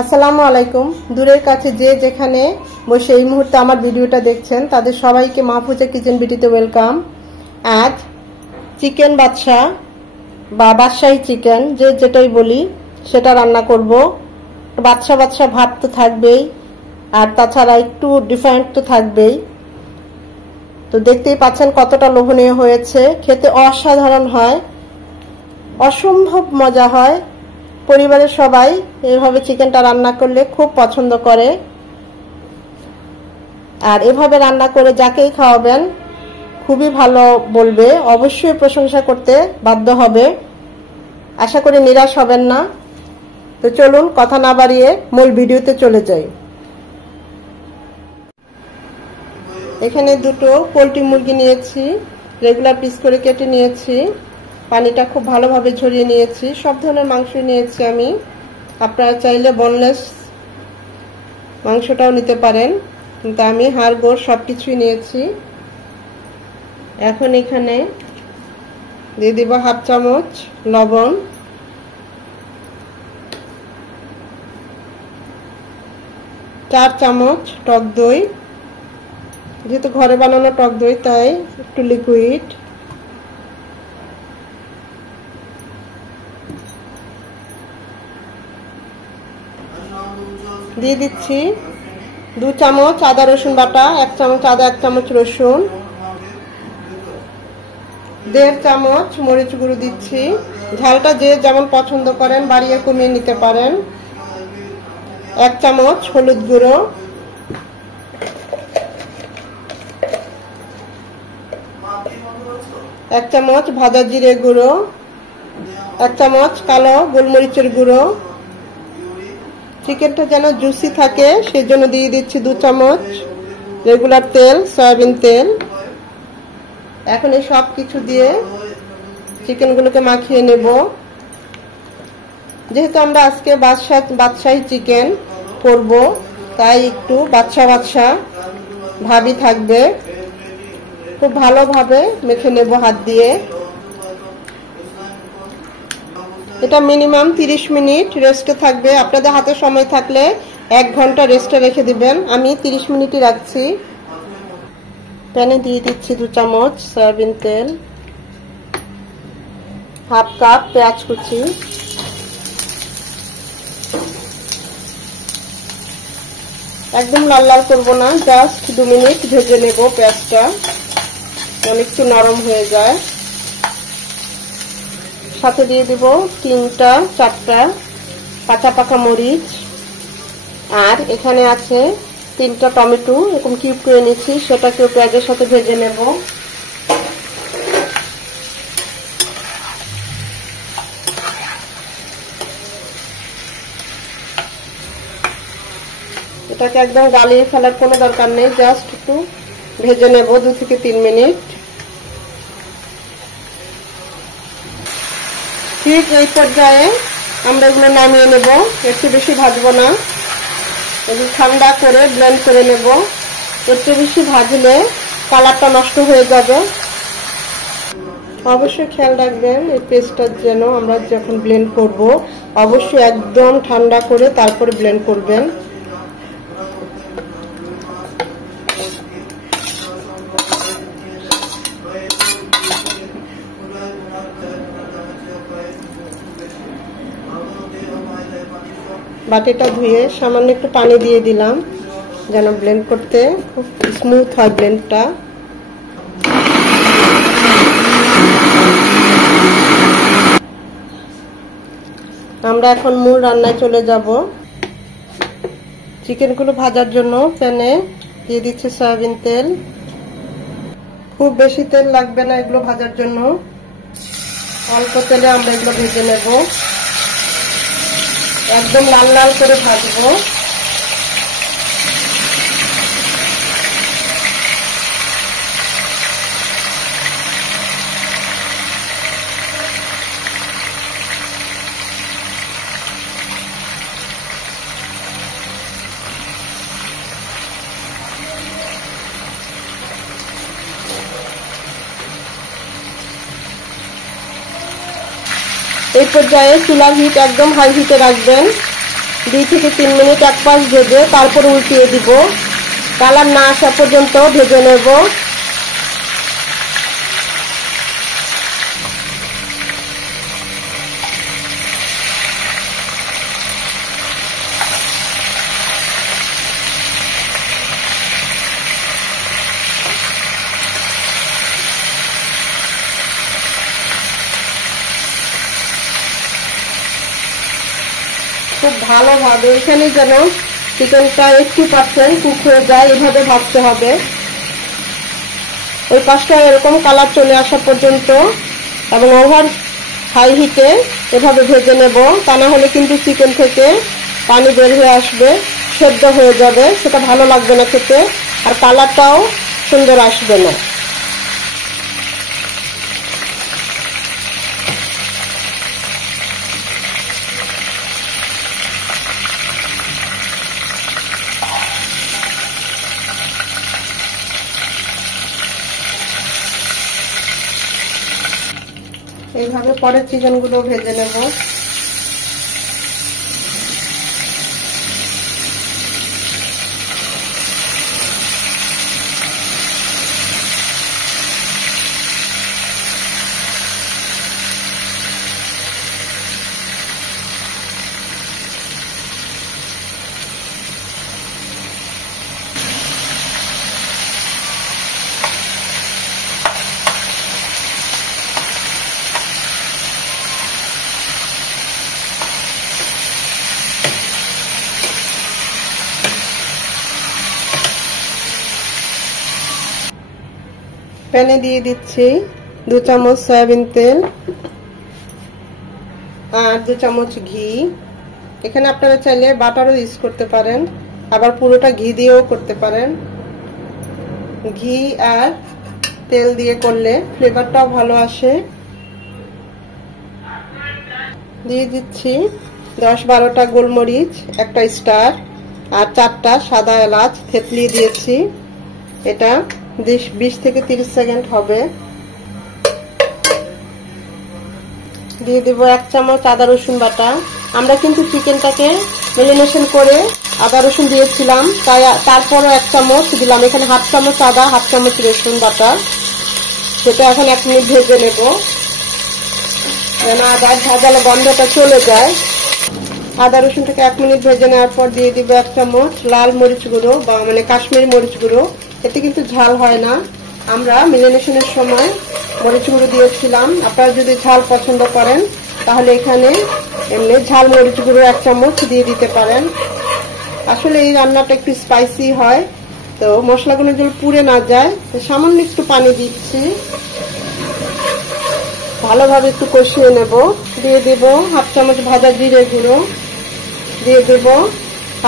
আসসালামু আলাইকুম। দূরের কাছে যে যেখানে বসে এই মুহূর্তে আমার ভিডিওটা দেখছেন তাদের সবাইকে মাহফুজা কিচেন বিটিতে ওয়েলকাম। আজ চিকেন বাদশা বা বাদশাহী চিকেন যে যেটাই বলি সেটা রান্না করব। বাদশা বাদশা ভাব তো থাকবেই, আর তাছাড়া একটু ডিফারেন্ট তো থাকবেই। তো দেখতেই পাচ্ছেন কতটা লোভনীয় হয়েছে, খেতে অসাধারণ হয়, অসম্ভব মজা হয়। পরিবারের সবাই এভাবে চিকেনটা রান্না করলে খুব পছন্দ করে, আর এভাবে রান্না করে যাকেই খাওয়াবেন খুবই ভালো বলবে, অবশ্যই প্রশংসা করতে বাধ্য হবে। আশা করি নিরাশ হবেন না। তো চলুন কথা না বাড়িয়ে মূল ভিডিওতে চলে যাই। এখানে দুটো পোলট্রি মুরগি নিয়েছি, রেগুলার পিস করে কেটে নিয়েছি, পানিটা খুব ভালোভাবে ঝরিয়ে নিয়েছি। সব ধরনের মাংস নিয়েছি আমি, আপনারা চাইলে বোনলেস মাংসটাও নিতে পারেন, কিন্তু আমি হাড় গোড় সব কিছুই নিয়েছি। এখন এখানে দিয়ে দিব হাফ চামচ লবণ, চার চামচ টক দই, যেহেতু ঘরে বানানো টক দই তাই একটু লিকুইড, দিয়ে দিচ্ছি 2 চামচ আদা রসুন বাটা, 1 চামচ আদা, 1 চামচ রসুন, 1.5 চামচ মরিচ গুঁড়ো দিচ্ছি। ঝালটা যে যেমন পছন্দ করেন বাড়িয়ে কমিয়ে নিতে পারেন। 1 চামচ হলুদ গুঁড়ো, 1 চামচ ভাজা জিরে গুঁড়ো, 1 চামচ কালো গোলমরিচের গুঁড়ো। চিকেনটা যেন জুসি থাকে সেজন্য দিয়ে দিচ্ছি 2 চামচ রেগুলার তেল, সয়াবিন তেল। এখন এই সব কিছু দিয়ে চিকেনগুলোকে মাখিয়ে নেব। যেহেতু আমরা আজকে বাদশাহী চিকেন করব তাই একটু বাদশা বাদশা ভাবই থাকবে। খুব ভালোভাবে মেখে নেব হাত দিয়ে। এটা মিনিমাম 30 মিনিট রেস্টে থাকবে। আপনাদের হাতে সময় থাকলে 1 ঘন্টা রেস্টে রেখে দিবেন। আমি 30 মিনিটই রাখছি। প্যানে দিয়ে দিচ্ছি 2 চামচ সয়াবিন তেল, হাফ কাপ পেঁয়াজ কুচি, একদম লাল লাল করবো না, জাস্ট 2 মিনিট ভেজে নেব পেঁয়াজটা, একটু নরম হয়ে যায়। সাথে দিয়ে দিব 3-4টা কাঁচা পাকা মরিচ, আর এখানে আছে 3টা টমেটো এরকম কিউব করে নিয়েছি, সেটাকেও পেঁয়াজের সাথে ভেজে নেব। এটাকে একদম গালিয়ে ফেলার কোনো দরকার নেই, জাস্ট একটু ভেজে নেব 2 থেকে 3 মিনিট। ঠিক এই পর্যায়ে আমরা এগুলো নামিয়ে নেব, একটু বেশি ভাজবো না, এগুলো ঠান্ডা করে ব্লেন্ড করে নেব। একটু বেশি ভাজলে কালারটা নষ্ট হয়ে যাবে। অবশ্যই খেয়াল রাখবেন এই পেস্টটার যেন আমরা যখন ব্লেন্ড করব অবশ্যই একদম ঠান্ডা করে তারপরে ব্লেন্ড করবেন। বাটিটা ধুয়ে সামান্য একটু পানি দিয়ে দিলাম যেন ব্লেন্ড করতে খুব স্মুথ হয় ব্লেন্ডটা। আমরা এখন মূল রান্নায় চলে যাব। চিকেনগুলো ভাজার জন্য প্যানে দিয়ে দিচ্ছি সয়াবিন তেল। খুব বেশি তেল লাগবে না এগুলো ভাজার জন্য, অল্প তেলে আমরা এগুলো ভেজে নেব, একদম লাল লাল করে ভাজবো। এই পর্যায়ে চুলার হিট একদম হাই হিটে রাখবেন। 2 থেকে 3 মিনিট এক পাশ ভেজে তারপর উল্টিয়ে দিব। কালার না আসা পর্যন্ত ভেজে নেব। খুব ভালোভাবে এখানে যেন চিকেনটা 80% কুক হয়ে যায়, এভাবে ভাজতে হবে। ওই পাশটা এরকম কালার চলে আসা পর্যন্ত এবং ওভার হাই হিটে এভাবে ভেজে নেব, তা না হলে কিন্তু চিকেন থেকে পানি বের হয়ে আসবে, সেদ্ধ হয়ে যাবে, সেটা ভালো লাগবে না খেতে, আর কালারটাও সুন্দর আসবে না। এইভাবে পরে চিকেনগুলো ভেজে নেব। প্যানে দিয়ে দিচ্ছি 2 চামচ সয়াবিন তেল আর 2 চামচ ঘি। এখানে আপনারা চাইলে বাটারও ইউজ করতে পারেন, আবার পুরোটা ঘি দিয়েও করতে পারেন। ঘি আর তেল দিয়ে করলে ফ্লেভারটাও ভালো আসে। দিয়ে দিচ্ছি 10-12টা গোলমরিচ, একটা স্টার আর 4টা সাদা এলাচ থেতলিয়ে দিয়েছি। এটা 20 থেকে 30 সেকেন্ড হবে। দিয়ে দেব 1 চামচ আদা রসুন বাটা। আমরা কিন্তু চিকেনটাকে ম্যারিনেশন করে আদা রসুন দিয়েছিলাম, তাই তারপরও 1 চামচ দিলাম। এখানে 1/2 চামচ আদা, 1/2 চামচ রসুন বাটা। সেটা এখন 1 মিনিট ভেজে নেব, যেন আদার ভাজালো গন্ধটা চলে যায়। আদা রসুনটাকে 1 মিনিট ভেজে নেওয়ার পর দিয়ে দিব 1 চামচ লাল মরিচ গুঁড়ো বা মানে কাশ্মীরি মরিচ গুঁড়ো। এতে কিন্তু ঝাল হয় না, আমরা ম্যারিনেশনের সময় মরিচ গুঁড়ো দিয়েছিলাম। আপনারা যদি ঝাল পছন্দ করেন তাহলে এখানে এমনি ঝাল মরিচ গুঁড়ো 1 চামচ দিয়ে দিতে পারেন। আসলে এই রান্নাটা একটু স্পাইসি হয়, তো মশলাগুলো যেন পুড়ে না যায়, তো সামান্য একটু পানি দিচ্ছি। ভালোভাবে একটু কষিয়ে নেব। দিয়ে দেব 1/2 চামচ ভাজা জিরে গুঁড়ো, দিয়ে দেব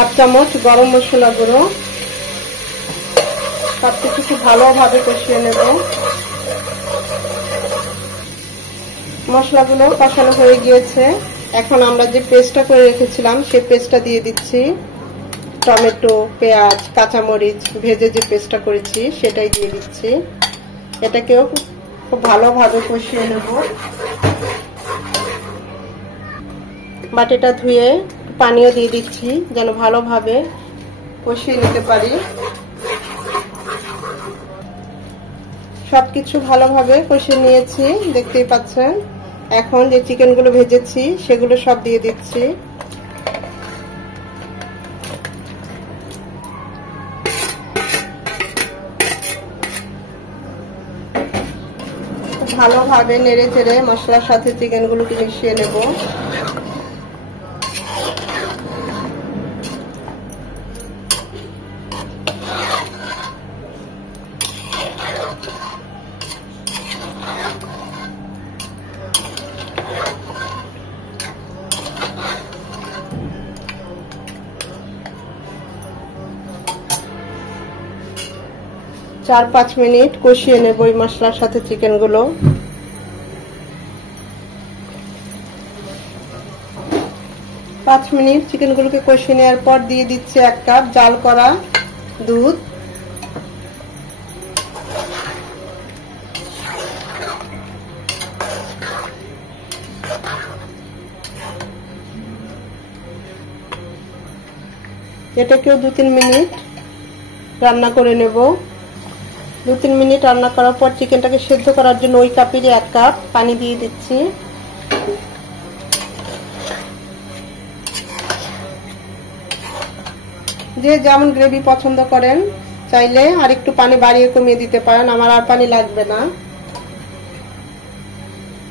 1/2 চামচ গরম মশলা গুঁড়ো। সবকিছু ভালোভাবে কষিয়ে নেব। মশলাগুলো কষানো হয়ে গিয়েছে। এখন আমরা যে পেস্টটা করে রেখেছিলাম সেই পেস্টটা দিয়ে দিচ্ছি। টমেটো, পেঁয়াজ, কাঁচামরিচ ভেজে যে পেস্টটা করেছি সেটাই দিয়ে দিচ্ছি। এটাকেও খুব ভালোভাবে কষিয়ে নেব। বাটিটা ধুয়ে পানিও দিয়ে দিচ্ছি যেন ভালোভাবে কষিয়ে নিতে পারি। সবকিছু ভালোভাবে কষিয়ে নিয়েছি, দেখতেই পাচ্ছেন। এখন যে চিকেনগুলো ভেজেছি সেগুলো সব দিয়ে দিচ্ছি। ভালোভাবে নেড়ে চেড়ে মশলার সাথে চিকেনগুলোকে মিশিয়ে নেব। চার 5 মিনিট কষিয়ে নেব এই মশলার সাথে চিকেনগুলো। 5 মিনিট চিকেনগুলোকে কষিয়ে নেওয়ার পর দিয়ে দিচ্ছি 1 কাপ জাল করা দুধ। এটাকেও 2-3 মিনিট রান্না করে নেব। 2-3 মিনিট রান্না করার পর চিকেনটাকে সেদ্ধ করার জন্য ওই কাপেরই 1 কাপ পানি দিয়ে দিচ্ছি। যে যেমন গ্রেভি পছন্দ করেন চাইলে আর একটু পানি বাড়িয়ে কমিয়ে দিতে পারেন, আমার আর পানি লাগবে না।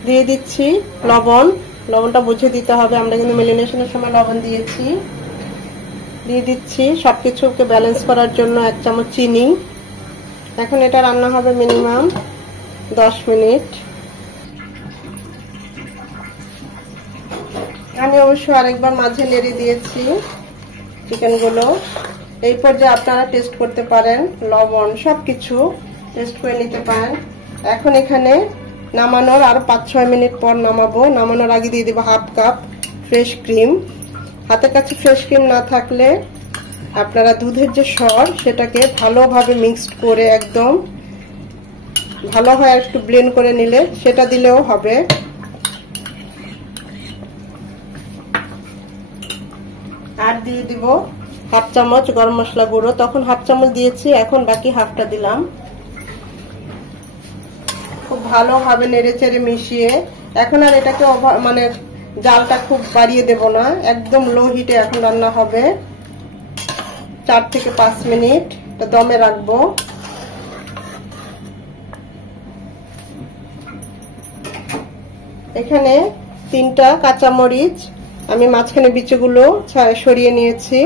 দিয়ে দিচ্ছি লবণ, লবণটা বুঝে দিতে হবে, আমরা কিন্তু মেরিনেশনের সময় লবণ দিয়েছি। দিয়ে দিচ্ছি সবকিছুকে ব্যালেন্স করার জন্য 1 চামচ চিনি। এখন এটা রান্না হবে মিনিমাম 10 মিনিট। আমি অবশ্য আরেকবার মাঝে নেড়ে দিয়েছি চিকেনগুলো। এই পর্যায়ে আপনারা টেস্ট করতে পারেন, লবণ সবকিছু টেস্ট করে নিতে পারেন। এখন এখানে নামানোর আরো 5-6 মিনিট পর নামাবো। নামানোর আগে দিয়ে দেবো 1/2 কাপ ফ্রেশ ক্রিম। হাতের কাছে ফ্রেশ ক্রিম না থাকলে আপনারা দুধের যে সর সেটাকে ভালোভাবে মিক্সড করে একদম ভালো হয় একটু ব্লেন্ড করে নিলে সেটা দিলেও হবে। আর দিয়ে দিব 1/2 চামচ গরম মশলা গুঁড়ো। তখন 1/2 চামচ দিয়েছি, এখন বাকি হাফটা দিলাম। খুব ভালোভাবে নেড়ে চেড়ে মিশিয়ে এখন আর এটাকে মানে জালটা খুব বাড়িয়ে দেব না, একদম লো হিটে এখন রান্না হবে। 4 থেকে 5 মিনিট দমে রাখবো। এখানে 3টা কাঁচামরিচ আমি মাঝখানে বিচিগুলো সরিয়ে নিয়েছি,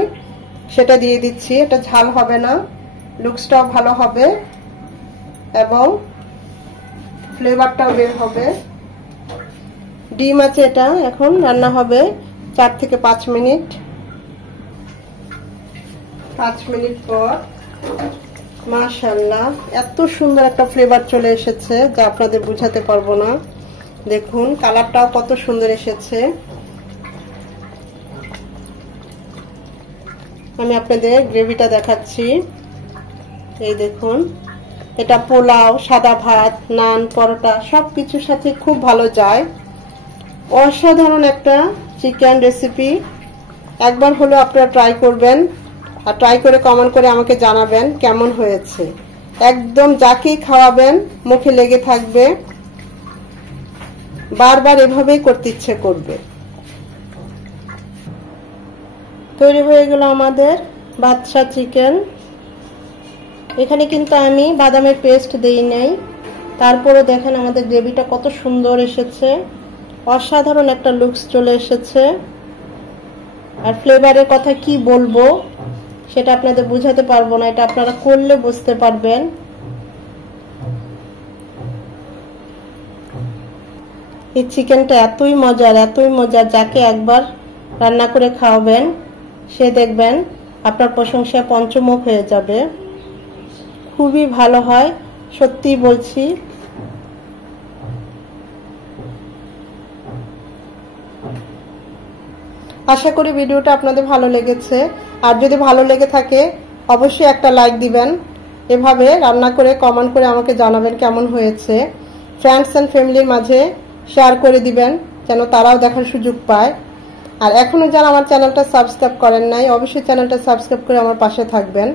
সেটা দিয়ে দিচ্ছি। এটা ঝাল হবে না, লুকসটাও ভালো হবে এবং ফ্লেভারটাও বের হবে। ডিম আছে, এটা এখন রান্না হবে 4 থেকে 5 মিনিট। 5 মিনিট পর মাশাআল্লাহ এত সুন্দর একটা ফ্লেভার চলে এসেছে যা আপনাদের বুঝাতে পারবো না। দেখুন কালারটাও কত সুন্দর এসেছে। আমি আপনাদের গ্রেভিটা দেখাচ্ছি। এই দেখুন, এটা পোলাও, সাদা ভাত, নান, পরোটা সবকিছুর সাথে খুব ভালো যায়। অসাধারণ একটা চিকেন রেসিপি। একবার হলো আপনারা ট্রাই করবেন, আর ট্রাই করে কমেন্ট করে আমাকে জানাবেন কেমন হয়েছে। একদম যাকেই খাওয়াবেন মুখে লেগে থাকবে, বারবার এভাবেই করতে ইচ্ছে করবে। তৈরি হয়ে গেল আমাদের বাদশা চিকেন। এখানে কিন্তু আমি বাদামের পেস্ট দেই নাই, তারপরে দেখেন আমাদের গ্রেভিটা কত সুন্দর এসেছে, অসাধারণ একটা লুকস চলে এসেছে। আর ফ্লেভারের কথা কি বলবো সেটা আপনাদের বুঝাতে পারবো না, এটা আপনারা করলে বুঝতে পারবেন। এই চিকেনটা এতই মজার, যাকে একবার রান্না করে খাওয়াবেন সে দেখবেন আপনার প্রশংসায় পঞ্চমুখ হয়ে যাবে। খুবই ভালো হয়, সত্যি বলছি। আশা করি ভিডিওটা আপনাদের ভালো লেগেছে। আর যদি ভালো লেগে থাকে অবশ্যই একটা লাইক দিবেন। এভাবে রান্না করে কমেন্ট করে আমাকে জানাবেন কেমন হয়েছে। ফ্রেন্ডস এন্ড ফ্যামিলির মাঝে শেয়ার করে দিবেন যেন তারাও দেখার সুযোগ পায়। আর এখনো যারা আমার চ্যানেলটা সাবস্ক্রাইব করেন নাই অবশ্যই চ্যানেলটা সাবস্ক্রাইব করে আমার পাশে থাকবেন।